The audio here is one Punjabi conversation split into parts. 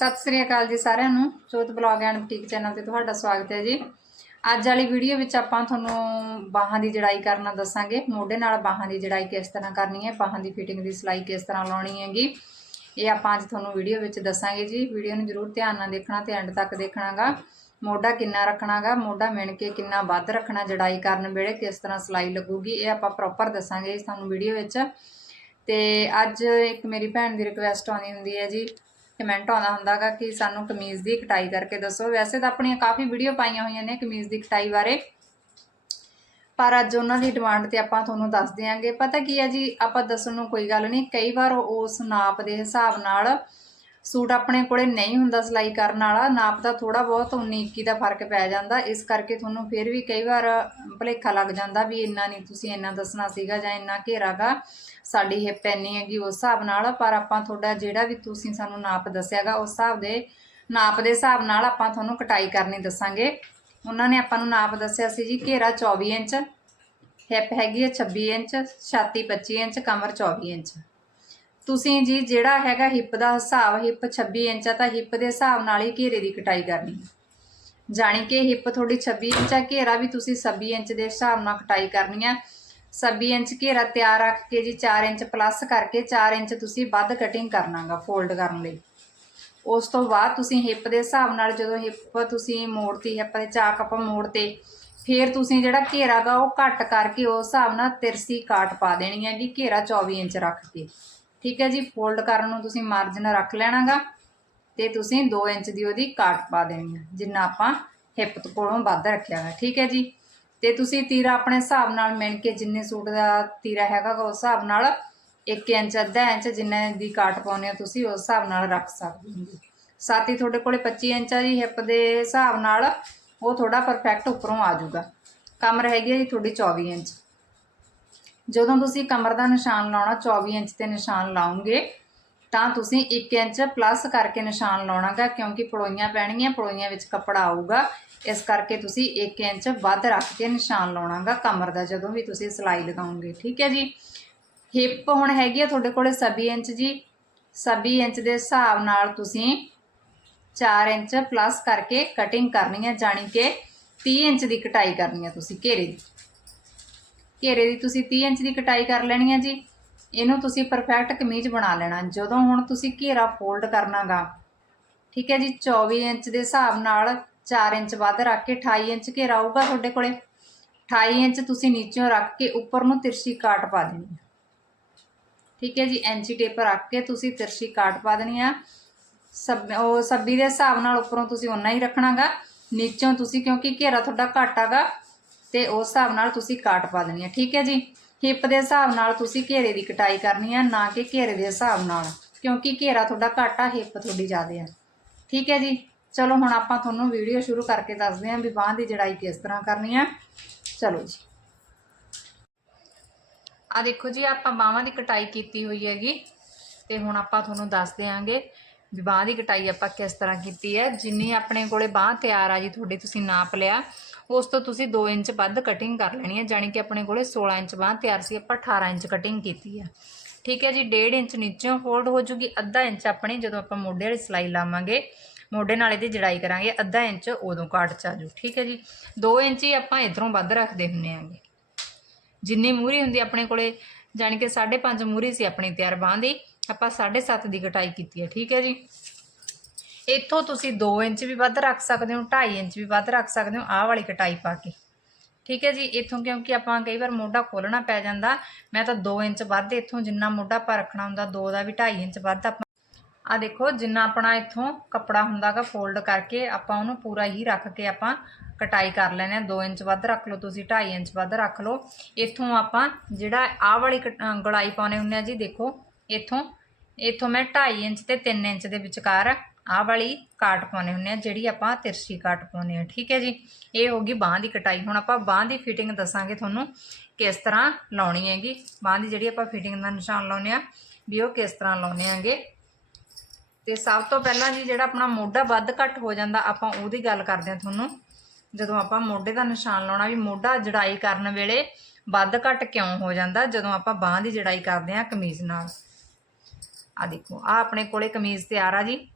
ਸਤਿ ਸ੍ਰੀ ਅਕਾਲ ਜੀ ਸਾਰਿਆਂ ਨੂੰ, ਜੋਤ ਬਲੌਗ ਐਂਡ ਬੁਟੀਕ ਚੈਨਲ ਤੇ ਤੁਹਾਡਾ ਸਵਾਗਤ ਹੈ ਜੀ। ਅੱਜ ਵਾਲੀ ਵੀਡੀਓ ਵਿੱਚ ਆਪਾਂ ਤੁਹਾਨੂੰ ਬਾਹਾਂ ਦੀ ਜੜਾਈ ਕਰਨਾ ਦੱਸਾਂਗੇ। ਮੋਢੇ ਨਾਲ ਬਾਹਾਂ ਦੀ ਜੜਾਈ ਕਿਸ ਤਰ੍ਹਾਂ ਕਰਨੀ ਹੈ, ਬਾਹਾਂ ਦੀ ਫਿਟਿੰਗ ਦੀ ਸਿਲਾਈ ਕਿਸ ਤਰ੍ਹਾਂ ਲਾਉਣੀ ਹੈਗੀ, ਇਹ ਆਪਾਂ ਅੱਜ ਤੁਹਾਨੂੰ ਵੀਡੀਓ ਵਿੱਚ ਦੱਸਾਂਗੇ ਜੀ। ਵੀਡੀਓ ਨੂੰ ਜ਼ਰੂਰ ਧਿਆਨ ਨਾਲ ਦੇਖਣਾ ਤੇ ਐਂਡ ਤੱਕ ਦੇਖਣਾਗਾ। ਮੋਢਾ ਕਿੰਨਾ ਰੱਖਣਾਗਾ, ਮੋਢਾ ਮਿਣ ਕੇ ਕਿੰਨਾ ਵੱਧ ਰੱਖਣਾ, ਜੜਾਈ ਕਰਨ ਵੇਲੇ ਕਿਸ ਤਰ੍ਹਾਂ ਸਿਲਾਈ ਲੱਗੂਗੀ, ਇਹ ਆਪਾਂ ਪ੍ਰੋਪਰ ਦੱਸਾਂਗੇ ਤੁਹਾਨੂੰ ਵੀਡੀਓ ਵਿੱਚ। ਤੇ ਅੱਜ ਇੱਕ ਮੇਰੀ ਭੈਣ ਦੀ ਰਿਕੁਐਸਟ ਆਉਂਦੀ ਹੁੰਦੀ ਹੈ ਜੀ ਕਮੈਂਟ ਆਉਂਦਾ ਹੁੰਦਾਗਾ ਕਿ ਸਾਨੂੰ ਕਮੀਜ਼ ਦੀ ਕਟਾਈ ਕਰਕੇ ਦੱਸੋ। ਵੈਸੇ ਤਾਂ ਆਪਣੀਆਂ ਕਾਫੀ ਵੀਡੀਓ ਪਾਈਆਂ ਹੋਈਆਂ ਨੇ ਕਮੀਜ਼ ਦੀ ਕਟਾਈ ਬਾਰੇ। ਪਰ ਅੱਜ ਉਹਨਾਂ ਦੀ ਡਿਮਾਂਡ ਤੇ ਆਪਾਂ ਤੁਹਾਨੂੰ ਦੱਸ ਦਿਆਂਗੇ। ਪਤਾ ਕੀ ਹੈ ਜੀ, ਆਪਾਂ ਦੱਸਣ ਨੂੰ ਕੋਈ ਗੱਲ ਨਹੀਂ, ਕਈ ਵਾਰ ਉਸ ਨਾਪ ਦੇ ਹਿਸਾਬ ਨਾਲ ਸੂਟ ਆਪਣੇ ਕੋਲੇ ਨਹੀਂ ਹੁੰਦਾ ਸਿਲਾਈ ਕਰਨ ਵਾਲਾ, ਨਾਪ ਦਾ ਥੋੜਾ ਬਹੁਤ 19 21 ਦਾ ਫ਼ਰਕ ਪੈ ਜਾਂਦਾ। ਇਸ ਕਰਕੇ ਤੁਹਾਨੂੰ ਫਿਰ ਵੀ ਕਈ ਵਾਰ ਭੁਲੇਖਾ ਲੱਗ ਜਾਂਦਾ ਵੀ ਇੰਨਾ ਨਹੀਂ ਤੁਸੀਂ ਇੰਨਾ ਦੱਸਣਾ ਸੀਗਾ ਜਾਂ ਇੰਨਾ ਘੇਰਾਗਾ ਸਾਡੀ ਹਿੱਪ ਇੰਨੀ ਹੈਗੀ ਉਸ ਹਿਸਾਬ ਨਾਲ, ਪਰ ਆਪਾਂ ਤੁਹਾਡਾ ਜਿਹੜਾ ਵੀ ਤੁਸੀਂ ਸਾਨੂੰ ਨਾਪ ਦੱਸਿਆਗਾ ਉਸ ਹਿਸਾਬ ਦੇ, ਨਾਪ ਦੇ ਹਿਸਾਬ ਨਾਲ ਆਪਾਂ ਤੁਹਾਨੂੰ ਕਟਾਈ ਕਰਨੀ ਦੱਸਾਂਗੇ। ਉਹਨਾਂ ਨੇ ਆਪਾਂ ਨੂੰ ਨਾਪ ਦੱਸਿਆ ਸੀ ਜੀ ਘੇਰਾ 24 ਇੰਚ ਹਿੱਪ ਹੈਗੀ ਹੈ 26 ਇੰਚ, ਛਾਤੀ 25 ਇੰਚ, ਕਮਰ 24 ਇੰਚ। ਤੁਸੀਂ ਜੀ ਜਿਹੜਾ ਹੈਗਾ ਹਿੱਪ ਦਾ ਹਿਸਾਬ, ਹਿੱਪ 26 ਇੰਚ ਆ, ਤਾਂ ਹਿੱਪ ਦੇ ਹਿਸਾਬ ਨਾਲ ਹੀ ਘੇਰੇ ਦੀ ਕਟਾਈ ਕਰਨੀ ਜਾਣੀ ਕਿ ਹਿੱਪ ਤੁਹਾਡੀ 26 ਇੰਚ ਆ, ਘੇਰਾ ਵੀ ਤੁਸੀਂ 26 ਇੰਚ ਦੇ ਹਿਸਾਬ ਨਾਲ ਕਟਾਈ ਕਰਨੀ ਆ 26 ਇੰਚ ਘੇਰਾ ਤਿਆਰ ਰੱਖ ਕੇ ਜੀ 4 ਇੰਚ ਪਲੱਸ ਕਰਕੇ 4 ਇੰਚ ਤੁਸੀਂ ਵੱਧ ਕਟਿੰਗ ਕਰਨਾਗਾ ਫੋਲਡ ਕਰਨ ਲਈ। ਉਸ ਤੋਂ ਬਾਅਦ ਤੁਸੀਂ ਹਿੱਪ ਦੇ ਹਿਸਾਬ ਨਾਲ ਜਦੋਂ ਹਿੱਪ ਤੁਸੀਂ ਮੋੜਤੀ, ਹਿੱਪ ਦੇ ਚਾਕ ਆਪਾਂ ਮੋੜਤੇ, ਫਿਰ ਤੁਸੀਂ ਜਿਹੜਾ ਘੇਰਾ ਘੇਰਾਗਾ ਉਹ ਘੱਟ ਕਰਕੇ ਉਸ ਹਿਸਾਬ ਨਾਲ ਤਿਰਸੀ ਕਾਟ ਪਾ ਦੇਣੀ ਹੈਗੀ, ਘੇਰਾ 24 ਇੰਚ ਰੱਖ ਕੇ। ਠੀਕ ਹੈ ਜੀ ਫੋਲਡ ਕਰਨ ਨੂੰ ਤੁਸੀਂ ਮਾਰਜਨ ਰੱਖ ਲੈਣਾਗਾ ਤੇ ਤੁਸੀਂ 2 ਇੰਚ ਦੀ ਉਹਦੀ ਕਾਟ ਪਾ ਦੇਣੀ ਹੈ, ਜਿੰਨਾ ਆਪਾਂ ਹਿੱਪ ਕੋਲੋਂ ਵੱਧ ਰੱਖਿਆ ਹੈ ਠੀਕ ਹੈ ਜੀ। ਤੇ ਤੁਸੀਂ ਤੀਰਾ ਆਪਣੇ ਹਿਸਾਬ ਨਾਲ ਮਿਣ ਕੇ ਜਿੰਨੇ ਸੂਟ ਦਾ ਤੀਰਾ ਹੈਗਾ ਗਾ ਉਸ ਹਿਸਾਬ ਨਾਲ 1 ਇੰਚ, ਅੱਧਾ ਇੰਚ ਜਿੰਨੇ ਦੀ ਕਾਟ ਪਾਉਣੀ ਹੋ ਤੁਸੀਂ, ਉਸ ਹਿਸਾਬ ਨਾਲ ਰੱਖ ਸਕਦੇ ਹੋ ਸਾਥੀ ਤੁਹਾਡੇ ਕੋਲੇ 25 ਇੰਚ ਆ ਜੀ ਹਿੱਪ ਦੇ ਹਿਸਾਬ ਨਾਲ ਉਹ ਥੋੜਾ ਪਰਫੈਕਟ ਉੱਪਰੋਂ ਆ ਜਾਊਗਾ। ਕਮਰ ਹੈਗੀ ਆ ਜੀ ਤੁਹਾਡੀ 24 ਇੰਚ। ਜਦੋਂ ਤੁਸੀਂ ਕਮਰ ਦਾ ਨਿਸ਼ਾਨ ਲਾਉਣਾ 24 ਇੰਚ ਤੇ ਨਿਸ਼ਾਨ ਲਾਉਂਗੇ ਤਾਂ ਤੁਸੀਂ 1 ਇੰਚ ਪਲੱਸ ਕਰਕੇ ਨਿਸ਼ਾਨ ਲਾਉਣਾਗਾ, ਕਿਉਂਕਿ ਪੜੋਈਆਂ ਪੈਣਗੀਆਂ, ਪੜੋਈਆਂ ਵਿੱਚ ਕੱਪੜਾ ਆਊਗਾ। ਇਸ ਕਰਕੇ ਤੁਸੀਂ 1 ਇੰਚ ਵੱਧ ਰੱਖ ਕੇ ਨਿਸ਼ਾਨ ਲਾਉਣਾਗਾ ਕਮਰ ਦਾ, ਜਦੋਂ ਵੀ ਤੁਸੀਂ ਸਿਲਾਈ ਲਗਾਉਂਗੇ ਠੀਕ ਹੈ ਜੀ? ਹਿੱਪ ਹੁਣ ਹੈਗੀ ਆ ਤੁਹਾਡੇ ਕੋਲੇ 26 ਇੰਚ ਜੀ। 26 ਇੰਚ ਦੇ ਹਿਸਾਬ ਨਾਲ ਤੁਸੀਂ 4 ਇੰਚ ਪਲੱਸ ਕਰਕੇ ਕਟਿੰਗ ਕਰਨੀ ਹੈ ਜਾਣੀ ਕਿ 30 ਇੰਚ ਦੀ ਕਟਾਈ ਕਰਨੀ ਹੈ ਤੁਸੀਂ ਘੇਰੇ ਦੀ। ਘੇਰੇ ਦੀ ਤੁਸੀਂ 30 ਇੰਚ ਦੀ ਕਟਾਈ ਕਰ ਲੈਣੀ ਹੈ ਜੀ। ਇਹਨੂੰ ਤੁਸੀਂ ਪਰਫੈਕਟ ਕਮੀਜ਼ ਬਣਾ ਲੈਣਾ। ਜਦੋਂ ਹੁਣ ਤੁਸੀਂ ਘੇਰਾ ਫੋਲਡ ਕਰਨਾਗਾ, ਠੀਕ ਹੈ ਜੀ 24 ਇੰਚ ਦੇ ਹਿਸਾਬ ਨਾਲ 4 ਇੰਚ ਵੱਧ ਰੱਖ ਕੇ 28 ਇੰਚ ਘੇਰਾ ਆਊਗਾ ਤੁਹਾਡੇ ਕੋਲੇ। 28 ਇੰਚ ਤੁਸੀਂ ਨੀਚੋਂ ਰੱਖ ਕੇ ਉੱਪਰ ਨੂੰ ਤਿਰਛੀ ਕਾਟ ਪਾ ਦੇਣੀ ਠੀਕ ਹੈ ਜੀ ਐਂਚੀ ਟੇਪ ਰੱਖ ਕੇ ਤੁਸੀਂ ਤਿਰਛੀ ਕਾਟ ਪਾ ਦੇਣੀ ਆ। ਸਭ, ਉਹ ਸੱਬੀ ਦੇ ਹਿਸਾਬ ਨਾਲ ਉੱਪਰੋਂ ਤੁਸੀਂ ਓਨਾ ਹੀ ਰੱਖਣਾਗਾ। ਨੀਚੋਂ ਤੁਸੀਂ ਕਿਉਂਕਿ ਘੇਰਾ ਤੁਹਾਡਾ ਘੱਟ ਆਗਾ ਤੇ ਉਸ ਹਿਸਾਬ ਨਾਲ ਤੁਸੀਂ ਕਾਟ ਪਾ ਦੇਣੀ ਹੈ ਠੀਕ ਹੈ ਜੀ? ਹਿੱਪ ਦੇ ਹਿਸਾਬ ਨਾਲ ਤੁਸੀਂ ਘੇਰੇ ਦੀ ਕਟਾਈ ਕਰਨੀ ਹੈ ਨਾ ਕਿ ਘੇਰੇ ਦੇ ਹਿਸਾਬ ਨਾਲ, ਕਿਉਂਕਿ ਘੇਰਾ ਤੁਹਾਡਾ ਘੱਟ ਆ, ਹਿੱਪ ਤੁਹਾਡੀ ਜ਼ਿਆਦਾ ਆ। ਠੀਕ ਹੈ ਜੀ? ਚਲੋ, ਹੁਣ ਆਪਾਂ ਤੁਹਾਨੂੰ ਵੀਡੀਓ ਸ਼ੁਰੂ ਕਰਕੇ ਦੱਸਦੇ ਹਾਂ ਵੀ ਬਾਂਹ ਦੀ ਜੜਾਈ ਕਿਸ ਤਰ੍ਹਾਂ ਕਰਨੀ ਹੈ ਚਲੋ ਜੀ। ਆ ਦੇਖੋ ਜੀ, ਆਪਾਂ ਬਾਹਾਂ ਦੀ ਕਟਾਈ ਕੀਤੀ ਹੋਈ ਹੈਗੀ, ਤੇ ਹੁਣ ਆਪਾਂ ਤੁਹਾਨੂੰ ਦੱਸ ਦਿਆਂਗੇ ਵੀ ਬਾਹ ਦੀ ਕਟਾਈ ਆਪਾਂ ਕਿਸ ਤਰ੍ਹਾਂ ਕੀਤੀ ਹੈ? ਜਿੰਨੀ ਆਪਣੇ ਕੋਲੇ ਬਾਹ ਤਿਆਰ ਆ ਜੀ, ਤੁਹਾਡੀ ਤੁਸੀਂ ਨਾਪ ਲਿਆ, ਉਸ ਤੋਂ ਤੁਸੀਂ 2 ਇੰਚ ਵੱਧ ਕਟਿੰਗ ਕਰ ਲੈਣੀ ਹੈ, ਜਾਣੀ ਕਿ ਆਪਣੇ ਕੋਲੇ 16 ਇੰਚ ਬਾਹ ਤਿਆਰ ਸੀ, ਆਪਾਂ 18 ਇੰਚ ਕਟਿੰਗ ਕੀਤੀ ਹੈ। ਠੀਕ ਹੈ ਜੀ 1.5 ਇੰਚ ਨੀਚੇ ਫੋਲਡ ਹੋ ਜੂਗੀ, ਅੱਧਾ ਇੰਚ ਆਪਣੀ ਜਦੋਂ ਆਪਾਂ ਮੋਢੇ ਵਾਲੀ ਸਿਲਾਈ ਲਾਵਾਂਗੇ, ਮੋਢੇ ਨਾਲ ਇਹਦੀ ਜੜਾਈ ਕਰਾਂਗੇ, ਅੱਧਾ ਇੰਚ ਉਦੋਂ ਕਾਟ ਚ ਆਜੂ ਠੀਕ ਹੈ ਜੀ 2 ਇੰਚ ਹੀ ਆਪਾਂ ਇਧਰੋਂ ਵੱਧ ਰੱਖਦੇ ਹੁੰਨੇ ਆਂਗੇ ਜਿੰਨੀ ਮੂਰੀ ਹੁੰਦੀ ਆਪਣੇ ਕੋਲੇ, ਜਾਣੀ ਕਿ 5.5 ਮੂਰੀ ਸੀ ਆਪਣੀ ਤਿਆਰ ਬਾਂਹ ਦੀ ਆਪਾਂ 7.5 ਦੀ ਕਟਾਈ ਕੀਤੀ ਹੈ ਠੀਕ ਹੈ ਜੀ। ਇੱਥੋਂ ਤੁਸੀਂ 2 ਇੰਚ ਵੀ ਵੱਧ ਰੱਖ ਸਕਦੇ ਹੋ 2.5 ਇੰਚ ਵੀ ਵੱਧ ਰੱਖ ਸਕਦੇ ਹੋ ਆਹ ਵਾਲੀ ਕਟਾਈ ਪਾ ਕੇ। ਠੀਕ ਹੈ ਜੀ ਇੱਥੋਂ ਕਿਉਂਕਿ ਆਪਾਂ ਕਈ ਵਾਰ ਮੋਢਾ ਖੋਲਣਾ ਪੈ ਜਾਂਦਾ ਮੈਂ ਤਾਂ 2 ਇੰਚ ਵੱਧ ਇੱਥੋਂ ਜਿੰਨਾ ਮੋਢਾ ਆਪਾਂ ਰੱਖਣਾ ਹੁੰਦਾ 2 ਦਾ ਵੀ 2.5 ਇੰਚ ਵੱਧ ਆਪਾਂ ਆ ਦੇਖੋ ਜਿੰਨਾ ਆਪਣਾ ਇੱਥੋਂ ਕੱਪੜਾ ਹੁੰਦਾਗਾ ਫੋਲਡ ਕਰਕੇ ਆਪਾਂ ਉਹਨੂੰ ਪੂਰਾ ਹੀ ਰੱਖ ਕੇ ਆਪਾਂ ਕਟਾਈ ਕਰ ਲੈਣੇ ਆ 2 ਇੰਚ ਵੱਧ ਰੱਖ ਲਓ ਤੁਸੀਂ 2.5 ਇੰਚ ਵੱਧ ਰੱਖ ਲਓ। ਇੱਥੋਂ ਆਪਾਂ ਜਿਹੜਾ ਆਹ ਵਾਲੀ ਕਟ- ਅ, ਗਲਾਈ ਪਾਉਣੇ ਹੁੰਦੇ ਆ ਜੀ ਦੇਖੋ ਇੱਥੋਂ ਇੱਥੋਂ ਮੈਂ 2.5 ਇੰਚ ਤੇ 3 ਇੰਚ ਦੇ ਵਿਚਕਾਰ ਆਹ ਵਾਲੀ ਕਾਟ ਪਾਉਣੇ ਹੁੰਦੇ ਆ, ਜਿਹੜੀ ਆਪਾਂ ਤਿਰਛੀ ਕਾਟ ਪਾਉਨੇ ਆ, ਠੀਕ ਹੈ ਜੀ? ਇਹ ਹੋ ਗਈ ਬਾਹ ਦੀ ਕਟਾਈ। ਹੁਣ ਆਪਾਂ ਬਾਹ ਦੀ ਫਿਟਿੰਗ ਦੱਸਾਂਗੇ ਤੁਹਾਨੂੰ ਕਿਸ ਤਰ੍ਹਾਂ ਲਾਉਣੀ ਹੈਗੀ। ਬਾਹ ਦੀ ਜਿਹੜੀ ਆਪਾਂ ਫਿਟਿੰਗ ਦਾ ਨਿਸ਼ਾਨ ਲਾਉਨੇ ਆ, ਵੀ ਉਹ ਕਿਸ ਤਰ੍ਹਾਂ ਲਾਉਨੇ ਆਂਗੇ। ਤੇ ਸਭ ਤੋਂ ਪਹਿਲਾਂ ਜੀ ਜਿਹੜਾ ਆਪਣਾ ਮੋਢਾ ਵੱਧ ਘੱਟ ਹੋ ਜਾਂਦਾ, ਆਪਾਂ ਉਹਦੀ ਗੱਲ ਕਰਦੇ ਹਾਂ ਤੁਹਾਨੂੰ। ਜਦੋਂ ਆਪਾਂ ਮੋਢੇ ਦਾ ਨਿਸ਼ਾਨ ਲਾਉਣਾ, ਵੀ ਮੋਢਾ ਜੜਾਈ ਕਰਨ ਵੇਲੇ ਵੱਧ ਘੱਟ ਕਿਉਂ ਹੋ ਜਾਂਦਾ, ਜਦੋਂ ਆਪਾਂ ਬਾਹਾਂ ਦੀ ਜੜਾਈ ਕਰਦੇ ਹਾਂ ਕਮੀਜ਼ ਨਾਲ। ਆ ਦੇਖੋ ਆ ਆਪਣੇ ਕੋਲੇ ਕਮੀਜ਼ ਤਿਆਰ ਆ ਜੀ।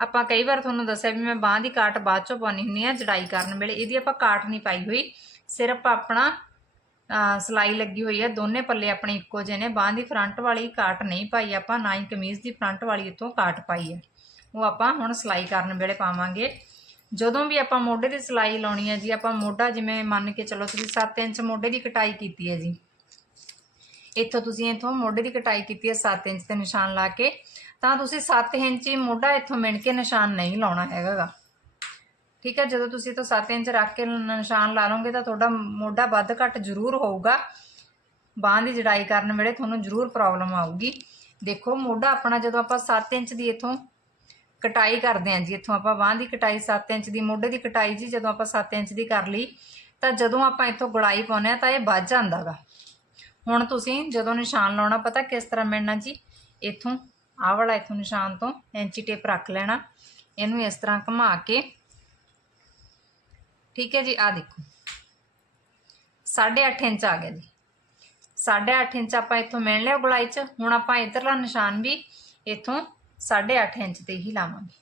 ਆਪਾਂ ਕਈ ਵਾਰ ਤੁਹਾਨੂੰ ਦੱਸਿਆ ਵੀ ਮੈਂ ਬਾਹ ਦੀ ਕਾਟ ਬਾਅਦ ਚੋਂ ਪਾਉਣੀ ਹੁੰਦੀ ਆ ਜੜਾਈ ਕਰਨ ਵੇਲੇ। ਇਹਦੀ ਆਪਾਂ ਕਾਟ ਨਹੀਂ ਪਾਈ ਹੋਈ। ਸਿਰਫ ਆਪਣਾ, ਅਹ, ਸਲਾਈ ਲੱਗੀ ਹੋਈ ਹੈ ਦੋਨੇ ਪੱਲੇ ਆਪਣੇ ਇੱਕੋ ਜਿਹੇ ਨੇ। ਬਾਹ ਦੀ ਫਰੰਟ ਵਾਲੀ ਕਾਟ ਨਹੀਂ ਪਾਈ ਆਪਾਂ, ਨਾ ਹੀ ਕਮੀਜ਼ ਦੀ ਫਰੰਟ ਵਾਲੀ ਇਤੋਂ ਕਾਟ ਪਾਈ ਹੈ ਉਹ ਆਪਾਂ ਹੁਣ ਸਲਾਈ ਕਰਨ ਵੇਲੇ ਪਾਵਾਂਗੇ। ਜਦੋਂ ਵੀ ਆਪਾਂ ਮੋਢੇ ਦੀ ਸਲਾਈ ਲਾਉਣੀ ਹੈ ਜੀ, ਆਪਾਂ ਮੋਢਾ ਜਿਵੇਂ ਮੰਨ ਕੇ ਚਲੋ ਤੁਸੀਂ 7 ਇੰਚ ਮੋਢੇ ਦੀ ਕਟਾਈ ਕੀਤੀ ਹੈ ਜੀ। ਇੱਥੋਂ ਤੁਸੀਂ ਇੱਥੋਂ ਮੋਢੇ ਦੀ ਕਟਾਈ ਕੀਤੀ ਹੈ 7 ਇੰਚ ਤੇ ਨਿਸ਼ਾਨ ਲਾ ਕੇ, ਤਾਂ ਤੁਸੀਂ 7 ਇੰਚ ਹੀ ਮੋਢਾ ਇੱਥੋਂ ਮਿਣ ਕੇ ਨਿਸ਼ਾਨ ਨਹੀਂ ਲਾਉਣਾ ਹੈਗਾ ਗਾ ਠੀਕ ਹੈ, ਜਦੋਂ ਤੁਸੀਂ ਤੋਂ 7 ਇੰਚ ਰੱਖ ਕੇ ਨਿਸ਼ਾਨ ਲਾ ਲਓਗੇ ਤਾਂ ਤੁਹਾਡਾ ਮੋਢਾ ਵੱਧ ਘੱਟ ਜ਼ਰੂਰ ਹੋਊਗਾ। ਬਾਂਹ ਦੀ ਜੜਾਈ ਕਰਨ ਵੇਲੇ ਤੁਹਾਨੂੰ ਜ਼ਰੂਰ ਪ੍ਰੋਬਲਮ ਆਊਗੀ। ਦੇਖੋ, ਮੋਢਾ ਆਪਣਾ ਜਦੋਂ ਆਪਾਂ 7 ਇੰਚ ਦੀ ਇੱਥੋਂ ਕਟਾਈ ਕਰਦੇ ਹਾਂ ਜੀ, ਇੱਥੋਂ ਆਪਾਂ ਬਾਂਹ ਦੀ ਕਟਾਈ 7 ਇੰਚ ਦੀ ਮੋਢੇ ਦੀ ਕਟਾਈ ਜੀ, ਜਦੋਂ ਆਪਾਂ 7 ਇੰਚ ਦੀ ਕਰ ਲਈ, ਤਾਂ ਜਦੋਂ ਆਪਾਂ ਇੱਥੋਂ ਗੁਲਾਈ ਪਾਉਂਦੇ ਆ ਤਾਂ ਇਹ ਵੱਜ ਜਾਂਦਾਗਾ। ਹੁਣ ਤੁਸੀਂ ਜਦੋਂ ਨਿਸ਼ਾਨ ਲਾਉਣਾ, ਪਤਾ ਕਿਸ ਤਰ੍ਹਾਂ ਮਿਲਣਾ ਜੀ? ਇੱਥੋਂ, ਆਹ ਵਾਲਾ ਇੱਥੋਂ ਨਿਸ਼ਾਨ ਤੋਂ ਇੰਚੀ ਟੇਪ ਰੱਖ ਲੈਣਾ। ਇਹਨੂੰ ਇਸ ਤਰ੍ਹਾਂ ਘੁਮਾ ਕੇ, ਠੀਕ ਹੈ ਜੀ ਆ ਦੇਖੋ। 8.5 ਇੰਚ ਆ ਗਿਆ ਜੀ। 8.5 ਇੰਚ ਆਪਾਂ ਇੱਥੋਂ ਮਿਲ ਲਿਆ ਗੁਲਾਈ 'ਚ। ਹੁਣ ਆਪਾਂ ਇਧਰਲਾ ਨਿਸ਼ਾਨ ਵੀ ਇੱਥੋਂ 8.5 ਇੰਚ ਤੇ ਹੀ ਲਾਵਾਂਗੇ।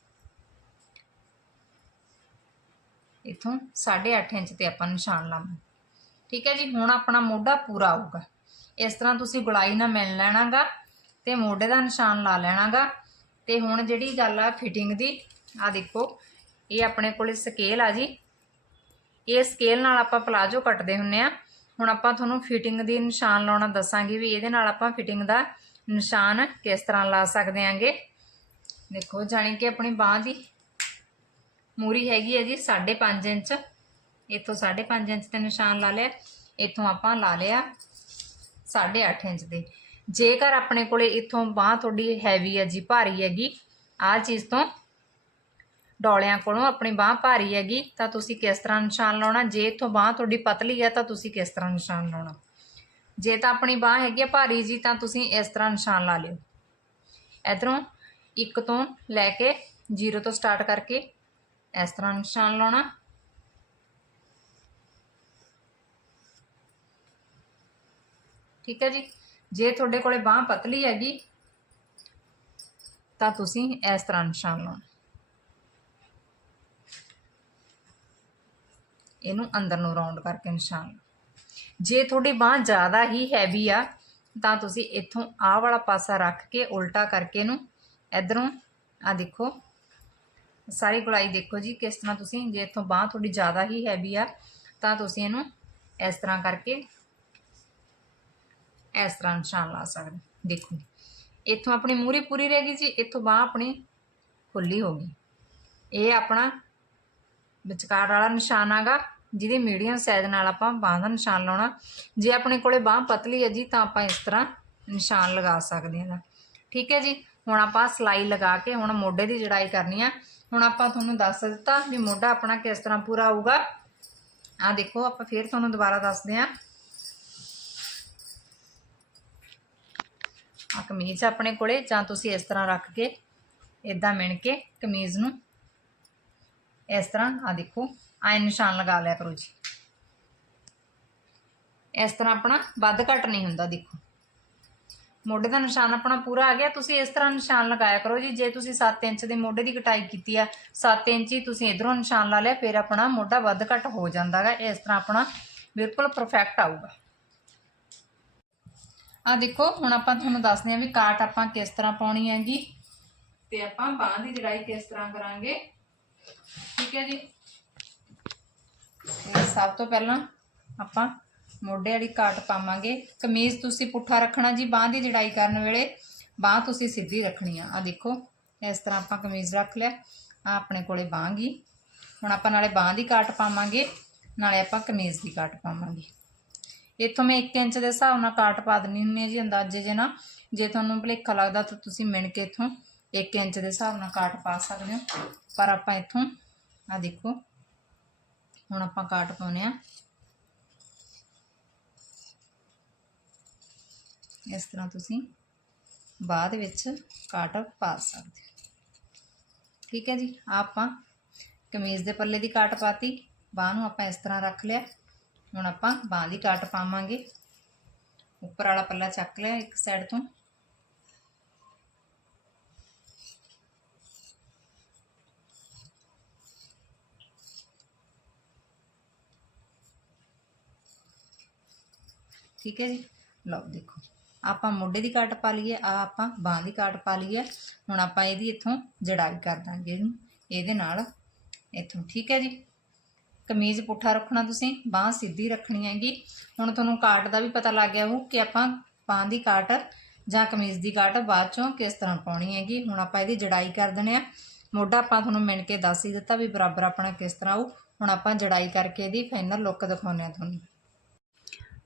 ਇੱਥੋਂ 8.5 ਇੰਚ ਤੇ ਆਪਾਂ ਨਿਸ਼ਾਨ ਲਾਵਾਂਗੇ। ਠੀਕ ਹੈ ਜੀ, ਹੁਣ ਆਪਣਾ ਮੋਢਾ ਪੂਰਾ ਆਊਗਾ। ਇਸ ਤਰ੍ਹਾਂ ਤੁਸੀਂ ਗੁਲਾਈ ਨਾਲ ਮਿਲ ਲੈਣਾਗਾ ਤੇ ਮੋਢੇ ਦਾ ਨਿਸ਼ਾਨ ਲਾ ਲੈਣਾਗਾ। ਤੇ ਹੁਣ ਜਿਹੜੀ ਗੱਲ ਆ ਫਿਟਿੰਗ ਦੀ, ਆ ਦੇਖੋ, ਇਹ ਆਪਣੇ ਕੋਲੇ ਸਕੇਲ ਆ ਜੀ। ਇਹ ਸਕੇਲ ਨਾਲ ਆਪਾਂ ਪਲਾਜੋ ਕੱਟਦੇ ਹੁੰਨੇ ਆ। ਹੁਣ ਆਪਾਂ ਤੁਹਾਨੂੰ ਫਿਟਿੰਗ ਦੀ ਨਿਸ਼ਾਨ ਲਾਉਣਾ ਦੱਸਾਂਗੇ ਵੀ ਇਹਦੇ ਨਾਲ ਆਪਾਂ ਫਿਟਿੰਗ ਦਾ ਨਿਸ਼ਾਨ ਕਿਸ ਤਰ੍ਹਾਂ ਲਾ ਸਕਦੇ ਆਂਗੇ। ਦੇਖੋ, ਜਾਣੀ ਕਿ ਆਪਣੀ ਬਾਹ ਦੀ ਮੂਰੀ ਹੈਗੀ ਹੈ ਜੀ 5.5 ਇੰਚ। ਇੱਥੋਂ 5.5 ਇੰਚ ਤੇ ਨਿਸ਼ਾਨ ਲਾ ਲਿਆ। ਇੱਥੋਂ ਆਪਾਂ ਲਾ ਲਿਆ। 8.5 ਇੰਚ ਦੇ। ਜੇਕਰ ਆਪਣੇ ਕੋਲੇ ਇੱਥੋਂ ਬਾਹ ਤੁਹਾਡੀ ਹੈਵੀ ਹੈ ਜੀ, ਭਾਰੀ ਹੈਗੀ, ਆਹ ਚੀਜ਼ ਤੋਂ ਡੋਲਿਆਂ ਕੋਲੋਂ ਆਪਣੀ ਬਾਹ ਭਾਰੀ ਹੈਗੀ, ਤਾਂ ਤੁਸੀਂ ਕਿਸ ਤਰ੍ਹਾਂ ਨਿਸ਼ਾਨ ਲਾਉਣਾ? ਜੇ ਇੱਥੋਂ ਬਾਹ ਤੁਹਾਡੀ ਪਤਲੀ ਹੈ, ਤਾਂ ਤੁਸੀਂ ਕਿਸ ਤਰ੍ਹਾਂ ਨਿਸ਼ਾਨ ਲਾਉਣਾ? ਜੇ ਤਾਂ ਆਪਣੀ ਬਾਹ ਹੈਗੀ ਹੈ ਭਾਰੀ ਜੀ, ਤਾਂ ਤੁਸੀਂ ਇਸ ਤਰ੍ਹਾਂ ਨਿਸ਼ਾਨ ਲਾ ਲਿਓ। ਇਧਰੋਂ ਇੱਕ ਤੋਂ ਲੈ ਕੇ ਜ਼ੀਰੋ ਤੋਂ ਸਟਾਰਟ ਕਰਕੇ ਇਸ ਤਰ੍ਹਾਂ ਨਿਸ਼ਾਨ ਲਾਉਣਾ। ਠੀਕ ਹੈ ਜੀ ਜੇ ਤੁਹਾਡੇ ਕੋਲੇ ਬਾਹ ਪਤਲੀ ਹੈਗੀ, ਤਾਂ ਤੁਸੀਂ ਇਸ ਤਰ੍ਹਾਂ ਨਿਸ਼ਾਨ ਲਾਉਣਾ ਇਹਨੂੰ ਅੰਦਰ ਨੂੰ ਰਾਉਂਡ ਕਰਕੇ ਨਿਸ਼ਾਨ ਲਾਓ। ਜੇ ਤੁਹਾਡੀ ਬਾਹ ਜ਼ਿਆਦਾ ਹੀ ਹੈਵੀ ਆ, ਤਾਂ ਤੁਸੀਂ ਇੱਥੋਂ ਆਹ ਵਾਲਾ ਪਾਸਾ ਰੱਖ ਕੇ ਉਲਟਾ ਕਰਕੇ ਇਹਨੂੰ ਇਧਰੋਂ ਆ ਦੇਖੋ, ਸਾਰੀ ਗੁਲਾਈ ਦੇਖੋ ਜੀ, ਕਿਸ ਤਰ੍ਹਾਂ ਤੁਸੀਂ, ਜੇ ਇੱਥੋਂ ਬਾਹ ਥੋੜੀ ਜ਼ਿਆਦਾ ਹੀ ਹੈਵੀ ਆ, ਤਾਂ ਤੁਸੀਂ ਇਹਨੂੰ ਇਸ ਤਰ੍ਹਾਂ ਕਰਕੇ ਇਸ ਤਰ੍ਹਾਂ ਨਿਸ਼ਾਨ ਲਾ ਸਕਦੇ ਦੇਖੋ ਇੱਥੋਂ ਆਪਣੀ ਮੂਰੀ ਪੂਰੀ ਰਹਿ ਗਈ ਜੀ, ਇੱਥੋਂ ਬਾਹ ਆਪਣੀ ਖੁੱਲੀ ਹੋ ਗਈ। ਇਹ ਆਪਣਾ ਵਿਚਕਾਰ ਵਾਲਾ ਨਿਸ਼ਾਨ ਆਗਾ, ਜਿਹਦੀ ਮੀਡੀਅਮ ਸਾਈਜ਼ ਨਾਲ ਆਪਾਂ ਬਾਹ ਦਾ ਨਿਸ਼ਾਨ ਲਾਉਣਾ। ਜੇ ਆਪਣੇ ਕੋਲੇ ਬਾਹ ਪਤਲੀ ਹੈ ਜੀ, ਤਾਂ ਆਪਾਂ ਇਸ ਤਰ੍ਹਾਂ ਨਿਸ਼ਾਨ ਲਗਾ ਸਕਦੇ ਹਾਂ ਠੀਕ ਹੈ ਜੀ, ਹੁਣ ਆਪਾਂ ਸਲਾਈ ਲਗਾ ਕੇ ਹੁਣ ਮੋਢੇ ਦੀ ਜੜਾਈ ਕਰਨੀ ਆ। ਹੁਣ ਆਪਾਂ ਤੁਹਾਨੂੰ ਦੱਸ ਦਿੱਤਾ ਵੀ ਮੋਢਾ ਆਪਣਾ ਕਿਸ ਤਰ੍ਹਾਂ ਪੂਰਾ ਆਊਗਾ ਆ ਦੇਖੋ, ਆਪਾਂ ਫੇਰ ਤੁਹਾਨੂੰ ਦੁਬਾਰਾ ਦੱਸਦੇ ਹਾਂ। ਕਮੀਜ਼ ਆਪਣੇ ਕੋਲੇ ਜਾਂ ਤੁਸੀਂ ਇਸ ਤਰ੍ਹਾਂ ਰੱਖ ਕੇ ਇਦਾਂ ਮਿਣ ਕੇ ਕਮੀਜ਼ ਨੂੰ ਇਸ ਤਰ੍ਹਾਂ ਆ ਦੇਖੋ ਆਏ ਨਿਸ਼ਾਨ ਲਗਾ ਲਿਆ ਕਰੋ ਜੀ। ਇਸ ਤਰ੍ਹਾਂ ਆਪਣਾ ਵੱਧ ਘਟ ਨਹੀਂ ਹੁੰਦਾ, ਦੇਖੋ। ਮੋਢੇ ਦਾ ਨਿਸ਼ਾਨ ਆਪਣਾ ਪੂਰਾ ਆ ਗਿਆ, ਤੁਸੀਂ ਇਸ ਤਰ੍ਹਾਂ ਨਿਸ਼ਾਨ ਲਗਾਇਆ ਕਰੋ ਜੀ। ਜੇ ਤੁਸੀਂ 7 ਇੰਚ ਦੇ ਮੋਢੇ ਦੀ ਕਟਾਈ ਕੀਤੀ ਆ 7 ਇੰਚ ਹੀ ਤੁਸੀਂ ਇਧਰੋਂ ਨਿਸ਼ਾਨ ਲਾ ਲਿਆ, ਫਿਰ ਆਪਣਾ ਮੋਢਾ ਵੱਧ ਘਟ ਹੋ ਜਾਂਦਾਗਾ ਇਸ ਤਰ੍ਹਾਂ ਆਪਣਾ ਬਿਲਕੁਲ ਪਰਫੈਕਟ ਆਊਗਾ। ਆ ਦੇਖੋ, ਹੁਣ ਆਪਾਂ ਤੁਹਾਨੂੰ ਦੱਸਦੇ ਹਾਂ ਵੀ ਕਾਟ ਆਪਾਂ ਕਿਸ ਤਰ੍ਹਾਂ ਪਾਉਣੀ ਹੈਗੀ। ਤੇ ਆਪਾਂ ਬਾਹਾਂ ਦੀ ਜੜਾਈ ਕਿਸ ਤਰ੍ਹਾਂ ਕਰਾਂਗੇ। ਠੀਕ ਹੈ ਜੀ। ਸਭ ਤੋਂ ਪਹਿਲਾਂ ਆਪਾਂ ਮੋਢੇ ਵਾਲੀ ਕਾਟ ਪਾਵਾਂਗੇ। ਕਮੀਜ਼ ਤੁਸੀਂ ਪੁੱਠਾ ਰੱਖਣਾ ਜੀ, ਬਾਹ ਦੀ ਜੜਾਈ ਕਰਨ ਵੇਲੇ। ਬਾਹ ਤੁਸੀਂ ਸਿੱਧੀ ਰੱਖਣੀ ਆ। ਆ ਦੇਖੋ, ਇਸ ਤਰ੍ਹਾਂ ਆਪਾਂ ਕਮੀਜ਼ ਰੱਖ ਲਿਆ। ਆ ਆਪਣੇ ਕੋਲੇ ਬਾਂਹ ਗਈ ਹੁਣ ਆਪਾਂ ਨਾਲੇ ਬਾਹ ਦੀ ਕਾਟ ਪਾਵਾਂਗੇ, ਨਾਲੇ ਆਪਾਂ ਕਮੀਜ਼ ਦੀ ਕਾਟ ਪਾਵਾਂਗੇ। ਇੱਥੋਂ ਮੈਂ 1 ਇੰਚ ਦੇ ਹਿਸਾਬ ਨਾਲ ਕਾਟ ਪਾ ਦਿੰਨੀ ਹੁੰਦੀ ਹਾਂ ਜੀ ਅੰਦਾਜ਼ੇ ਜੇ ਨਾ ਜੇ ਤੁਹਾਨੂੰ ਭੁਲੇਖਾ ਲੱਗਦਾ ਤਾਂ ਤੁਸੀਂ ਮਿਣ ਕੇ ਇੱਥੋਂ 1 ਇੰਚ ਦੇ ਹਿਸਾਬ ਨਾਲ ਕਾਟ ਪਾ ਸਕਦੇ ਹੋ। ਪਰ ਆਪਾਂ ਇੱਥੋਂ ਆ ਦੇਖੋ, ਹੁਣ ਆਪਾਂ ਕਾਟ ਪਾਉਨੇ ਆ ਇਸ ਤਰ੍ਹਾਂ ਤੁਸੀਂ ਬਾਅਦ ਵਿੱਚ ਕਾਟ ਪਾ ਸਕਦੇ ਹੋ। ਠੀਕ ਹੈ ਜੀ ਆਪਾਂ ਕਮੀਜ਼ ਦੇ ਪੱਲੇ ਦੀ ਕਾਟ ਪਾਤੀ, ਬਾਹ ਨੂੰ ਆਪਾਂ ਇਸ ਤਰ੍ਹਾਂ ਰੱਖ ਲਿਆ। ਹੁਣ ਆਪਾਂ ਬਾਂਹ ਦੀ ਕਾਟ ਪਾਵਾਂਗੇ। ਉੱਪਰ ਵਾਲਾ ਪੱਲਾ ਚੱਕ ਲਿਆ ਇੱਕ ਸਾਈਡ ਤੋਂ। ਠੀਕ ਹੈ ਜੀ? ਲਓ ਦੇਖੋ, ਆਪਾਂ ਮੋਢੇ ਦੀ ਕਾਟ ਪਾ ਲਈਏ ਆ ਆਪਾਂ ਬਾਂਹ ਦੀ ਕਾਟ ਪਾ ਲਈਏ ਹੁਣ ਆਪਾਂ ਇਹਦੀ ਇੱਥੋਂ ਜੜਾਈ ਕਰ ਦਾਂਗੇ ਇਹਨੂੰ। ਇਹਦੇ ਨਾਲ ਇੱਥੋਂ, ਠੀਕ ਹੈ ਜੀ? ਕਮੀਜ਼ ਪੁੱਠਾ ਰੱਖਣਾ ਤੁਸੀਂ, ਬਾਹ ਸਿੱਧੀ ਰੱਖਣੀ ਹੈਗੀ। ਹੁਣ ਤੁਹਾਨੂੰ ਕਾਟ ਦਾ ਵੀ ਪਤਾ ਲੱਗ ਗਿਆ ਹੋਊ ਕਿ ਆਪਾਂ ਬਾਂਹ ਦੀ ਕਾਟ ਜਾਂ ਕਮੀਜ਼ ਦੀ ਕਾਟ ਬਾਅਦ ਚੋਂ ਕਿਸ ਤਰ੍ਹਾਂ ਪਾਉਣੀ ਹੈਗੀ। ਹੁਣ ਆਪਾਂ ਇਹਦੀ ਜੜਾਈ ਕਰ ਦਿੰਦੇ ਆ। ਮੋਢਾ ਆਪਾਂ ਤੁਹਾਨੂੰ ਮਿਣ ਕੇ ਦੱਸ ਹੀ ਦਿੱਤਾ ਵੀ ਬਰਾਬਰ ਆਪਣਾ ਕਿਸ ਤਰ੍ਹਾਂ ਆਊ। ਹੁਣ ਆਪਾਂ ਜੜਾਈ ਕਰਕੇ ਇਹਦੀ ਫਾਈਨਲ ਲੁੱਕ ਦਿਖਾਉਂਦੇ ਆ ਤੁਹਾਨੂੰ।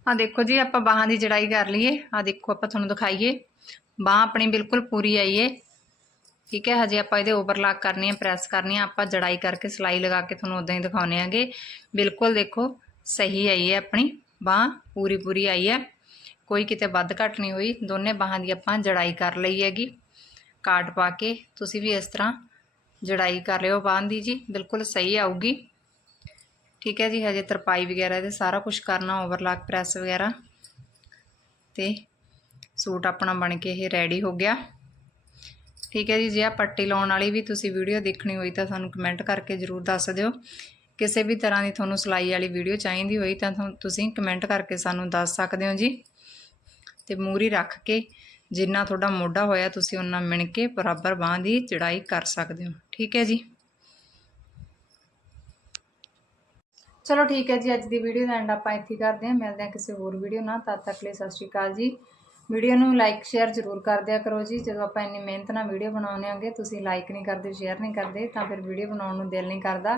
ਆ ਦੇਖੋ ਜੀ, ਆਪਾਂ ਬਾਹਾਂ ਦੀ ਜੜਾਈ ਕਰ ਲਈਏ। ਆ ਦੇਖੋ, ਆਪਾਂ ਤੁਹਾਨੂੰ ਦਿਖਾਈਏ। ਬਾਹ ਆਪਣੀ ਬਿਲਕੁਲ ਪੂਰੀ ਆਈ ਏ। ਠੀਕ ਹੈ, ਹਜੇ ਆਪਾਂ ਇਹਦੇ ਓਵਰਲਾਕ ਕਰਨੀ ਹੈ ਪ੍ਰੈਸ ਕਰਨੀ ਹੈ ਆਪਾਂ ਜੜਾਈ ਕਰਕੇ ਸਿਲਾਈ ਲਗਾ ਕੇ ਤੁਹਾਨੂੰ ਉਦਾਂ ਹੀ ਦਿਖਾਉਨੇ ਆਂਗੇ। ਬਿਲਕੁਲ ਦੇਖੋ, ਸਹੀ ਆਈ ਹੈ ਆਪਣੀ, ਬਾਹ ਪੂਰੀ ਪੂਰੀ ਆਈ ਹੈ। ਕੋਈ ਕਿਤੇ ਵੱਧ ਘੱਟ ਨਹੀਂ ਹੋਈ, ਦੋਨੇ ਬਾਹਾਂ ਦੀ ਆਪਾਂ ਜੜਾਈ ਕਰ ਲਈ ਹੈਗੀ। ਕਾਟ ਪਾ ਕੇ ਤੁਸੀਂ ਵੀ ਇਸ ਤਰ੍ਹਾਂ ਜੜਾਈ ਕਰ ਲਿਓ ਬਾਹਾਂ ਦੀ ਜੀ, ਬਿਲਕੁਲ ਸਹੀ ਆਊਗੀ। ਠੀਕ ਹੈ ਜੀ, ਹਜੇ ਤਰਪਾਈ ਵਗੈਰਾ ਇਹਦੇ ਸਾਰਾ ਕੁਝ ਕਰਨਾ ਓਵਰਲਾਕ ਪ੍ਰੈਸ ਵਗੈਰਾ। ਤੇ ਸੂਟ ਆਪਣਾ ਬਣ ਕੇ ਇਹ ਰੈਡੀ ਹੋ ਗਿਆ। ਠੀਕ ਹੈ ਜੀ, ਜੇ ਆ ਪੱਟੀ ਲਾਉਣ ਵਾਲੀ ਵੀ ਤੁਸੀਂ ਵੀਡੀਓ ਦੇਖਣੀ ਹੋਈ ਤਾਂ ਸਾਨੂੰ ਕਮੈਂਟ ਕਰਕੇ ਜਰੂਰ ਦੱਸ ਦਿਓ। ਕਿਸੇ ਵੀ ਤਰ੍ਹਾਂ ਦੀ ਤੁਹਾਨੂੰ ਸਿਲਾਈ ਵਾਲੀ ਵੀਡੀਓ ਚਾਹੀਦੀ ਹੋਈ ਤਾਂ ਤੁਸੀਂ ਕਮੈਂਟ ਕਰਕੇ ਸਾਨੂੰ ਦੱਸ ਸਕਦੇ ਹੋ ਜੀ। ਤੇ ਮੂਰੀ ਰੱਖ ਕੇ ਜਿੰਨਾ ਤੁਹਾਡਾ ਮੋਢਾ ਹੋਇਆ ਤੁਸੀਂ ਉਹਨਾਂ ਮਿਣ ਕੇ ਬਰਾਬਰ ਬਾਂਹ ਦੀ ਚੜਾਈ ਕਰ ਸਕਦੇ ਹੋ। ਠੀਕ ਹੈ ਜੀ। ਚਲੋ ਠੀਕ ਹੈ ਜੀ, ਅੱਜ ਦੀ ਵੀਡੀਓ ਦਾ ਐਂਡ ਆਪਾਂ ਇੱਥੇ ਕਰਦੇ ਹਾਂ। ਮਿਲਦੇ ਹਾਂ ਕਿਸੇ ਹੋਰ ਵੀਡੀਓ ਨਾਲ। ਤਦ ਤੱਕ ਲਈ ਸਤਿ ਸ਼੍ਰੀ ਅਕਾਲ ਜੀ। ਵੀਡੀਓ ਨੂੰ ਲਾਈਕ ਸ਼ੇਅਰ ਜ਼ਰੂਰ ਕਰ ਦਿਆ ਕਰੋ ਜੀ। ਜਦੋਂ ਆਪਾਂ ਇੰਨੀ ਮਿਹਨਤ ਨਾਲ ਵੀਡੀਓ ਬਣਾਉਂਦੇ ਆਂਗੇ ਤੁਸੀਂ ਲਾਈਕ ਨਹੀਂ ਕਰਦੇ ਸ਼ੇਅਰ ਨਹੀਂ ਕਰਦੇ, ਤਾਂ ਫਿਰ ਵੀਡੀਓ ਬਣਾਉਣ ਨੂੰ ਦਿਲ ਨਹੀਂ ਕਰਦਾ।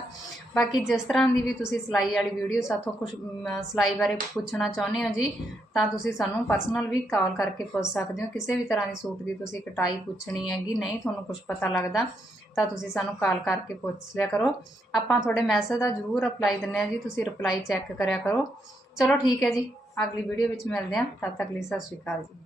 ਬਾਕੀ ਜਿਸ ਤਰ੍ਹਾਂ ਦੀ ਵੀ ਤੁਸੀਂ ਸਿਲਾਈ ਵਾਲੀ ਵੀਡੀਓ ਸਾਥੋਂ ਕੁਝ ਸਿਲਾਈ ਬਾਰੇ ਪੁੱਛਣਾ ਚਾਹੁੰਦੇ ਹੋ ਜੀ, ਤਾਂ ਤੁਸੀਂ ਸਾਨੂੰ ਪਰਸਨਲ ਵੀ ਕਾਲ ਕਰਕੇ ਪੁੱਛ ਸਕਦੇ ਹੋ। ਕਿਸੇ ਵੀ ਤਰ੍ਹਾਂ ਦੀ ਸੂਟ ਦੀ ਤੁਸੀਂ ਕਟਾਈ ਪੁੱਛਣੀ ਹੈਗੀ, ਨਹੀਂ ਤੁਹਾਨੂੰ ਕੁਝ ਪਤਾ ਲੱਗਦਾ, ਤਾਂ ਤੁਸੀਂ ਸਾਨੂੰ ਕਾਲ ਕਰਕੇ ਪੁੱਛ ਲਿਆ ਕਰੋ। ਆਪਾਂ ਤੁਹਾਡੇ ਮੈਸੇਜ ਦਾ ਜ਼ਰੂਰ ਰਿਪਲਾਈ ਦਿੰਨੇ ਆ ਜੀ, ਤੁਸੀਂ ਰਿਪਲਾਈ ਚੈੱਕ ਕਰਿਆ ਕਰੋ। ਚਲੋ ਠੀਕ ਹੈ ਜੀ, ਅਗਲੀ ਵੀਡੀਓ ਵਿੱਚ ਮਿਲਦੇ ਹਾਂ। ਤਦ ਤੱਕ ਲਈ ਸਤਿ ਸ਼੍ਰੀ ਅਕਾਲ ਜੀ।